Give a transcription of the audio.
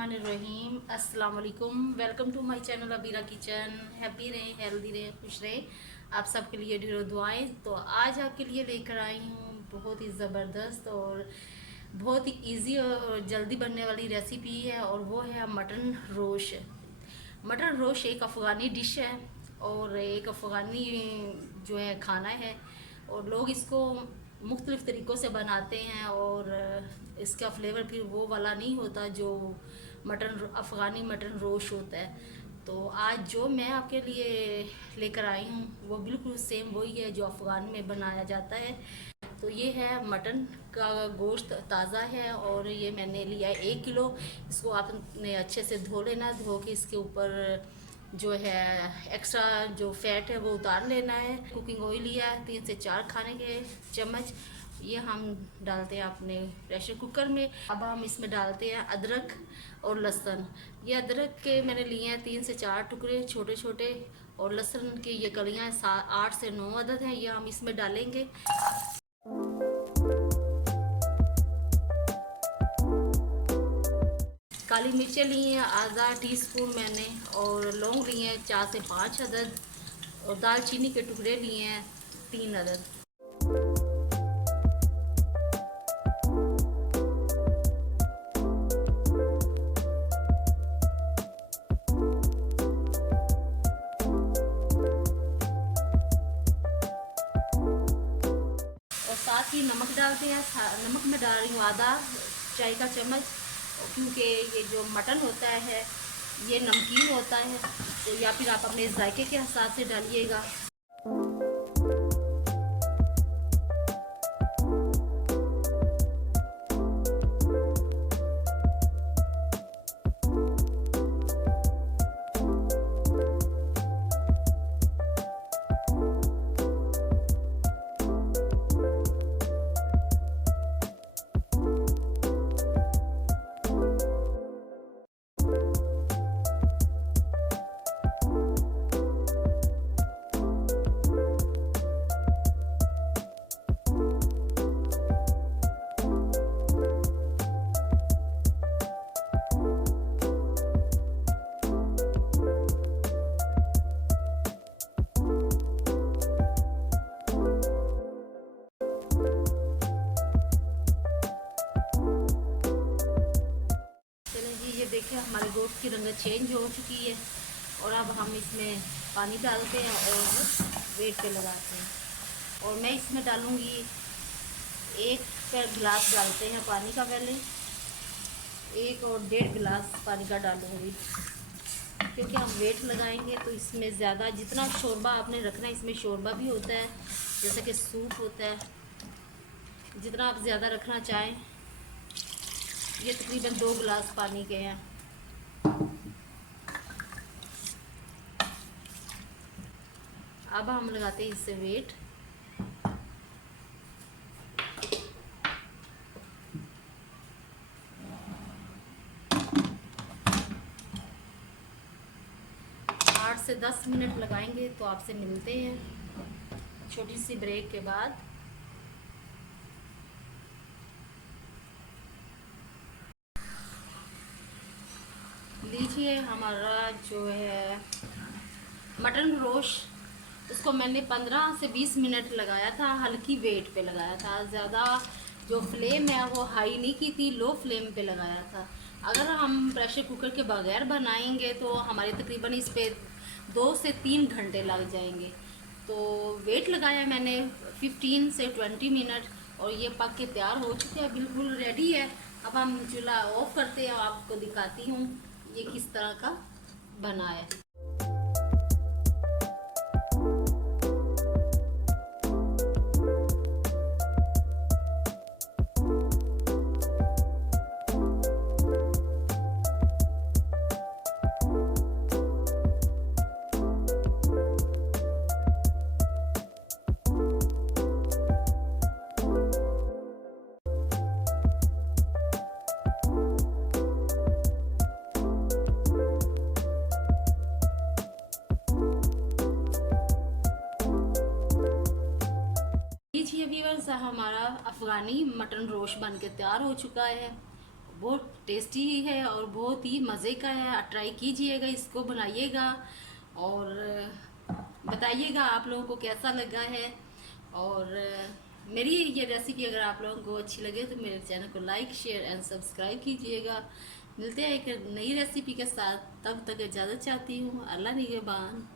बिस्मिल्लाहिर्रहमानिर्रहीम। अस्सलाम वालेकुम। Welcome to my channel Abira kitchen. Happy रहें, हेल्दी रहें, खुश रहें। आप सबके लिए ढेरों दुआएं। तो आज आपके लिए लेकर आई हूँ बहुत ही ज़बरदस्त और बहुत ही इजी और जल्दी बनने वाली रेसिपी है, और वो है मटन रोश। मटन रोश एक अफ़गानी डिश है और एक अफ़गानी जो है खाना है, और लोग इसको मुख्तलिफ़ तरीक़ों से बनाते हैं, और इसका फ्लेवर फिर वो वाला नहीं होता जो अफ़गानी मटन रोश होता है। तो आज जो मैं आपके लिए लेकर आई हूँ वो बिल्कुल सेम वही है जो अफ़गान में बनाया जाता है। तो ये है मटन का गोश्त, ताज़ा है, और ये मैंने लिया है 1 किलो। इसको आपने अच्छे से धो लेना। धो के इसके ऊपर जो है एक्स्ट्रा जो फैट है वो उतार लेना है। कुकिंग ऑयल लिया है 3 से 4 खाने के चम्मच। ये हम डालते हैं अपने प्रेशर कुकर में। अब हम इसमें डालते हैं अदरक और लहसुन। ये अदरक के मैंने लिए हैं 3 से 4 टुकड़े छोटे छोटे, और लहसुन की ये कलियाँ 8 से 9 अदद हैं। ये हम इसमें डालेंगे। काली मिर्चें ली हैं आधा टीस्पून मैंने, और लौंग लिए हैं 4 से 5 अदद, और दालचीनी के टुकड़े लिए हैं 3 अदद। और साथ ही नमक डालते हैं। नमक में डाल रही हूँ आधा चाय का चम्मच, क्योंकि ये जो मटन होता है ये नमकीन होता है, तो या फिर आप अपने जायके के हिसाब से डालिएगा। ये देखिए हमारे गोश्त की रंगत चेंज हो चुकी है, और अब हम इसमें पानी डालते हैं और वेट पे लगाते हैं। और मैं इसमें डालूँगी 1 गिलास डालते हैं पानी का, पहले 1 और 1.5 गिलास पानी का डालूँगी, क्योंकि हम वेट लगाएंगे तो इसमें ज़्यादा जितना शोरबा आपने रखना है, इसमें शोरबा भी होता है जैसे कि सूप होता है, जितना आप ज़्यादा रखना चाहें। ये तकरीबन 2 गिलास पानी के हैं। अब हम लगाते हैं इससे वेट। आठ से 10 मिनट लगाएंगे। तो आपसे मिलते हैं छोटी सी ब्रेक के बाद। लीजिए हमारा जो है मटन रोश, उसको मैंने 15 से 20 मिनट लगाया था, हल्की वेट पे लगाया था। ज़्यादा जो फ्लेम है वो हाई नहीं की थी, लो फ्लेम पे लगाया था। अगर हम प्रेशर कुकर के बगैर बनाएंगे तो हमारे तकरीबन इस पे 2 से 3 घंटे लग जाएंगे। तो वेट लगाया मैंने 15 से 20 मिनट, और ये पक के तैयार हो चुके हैं, बिल्कुल रेडी है। अब हम चूल्हा ऑफ करते हैं, आपको दिखाती हूँ ये किस तरह का बना है। व्यूअर्स, हमारा अफ़गानी मटन रोश बन के तैयार हो चुका है। बहुत टेस्टी है और बहुत ही मज़े का है। ट्राई कीजिएगा, इसको बनाइएगा और बताइएगा आप लोगों को कैसा लगा है। और मेरी ये रेसिपी अगर आप लोगों को अच्छी लगे तो मेरे चैनल को लाइक शेयर एंड सब्सक्राइब कीजिएगा। मिलते हैं एक नई रेसिपी के साथ, तब तक इजाज़त चाहती हूँ। अल्लाह निगहबान।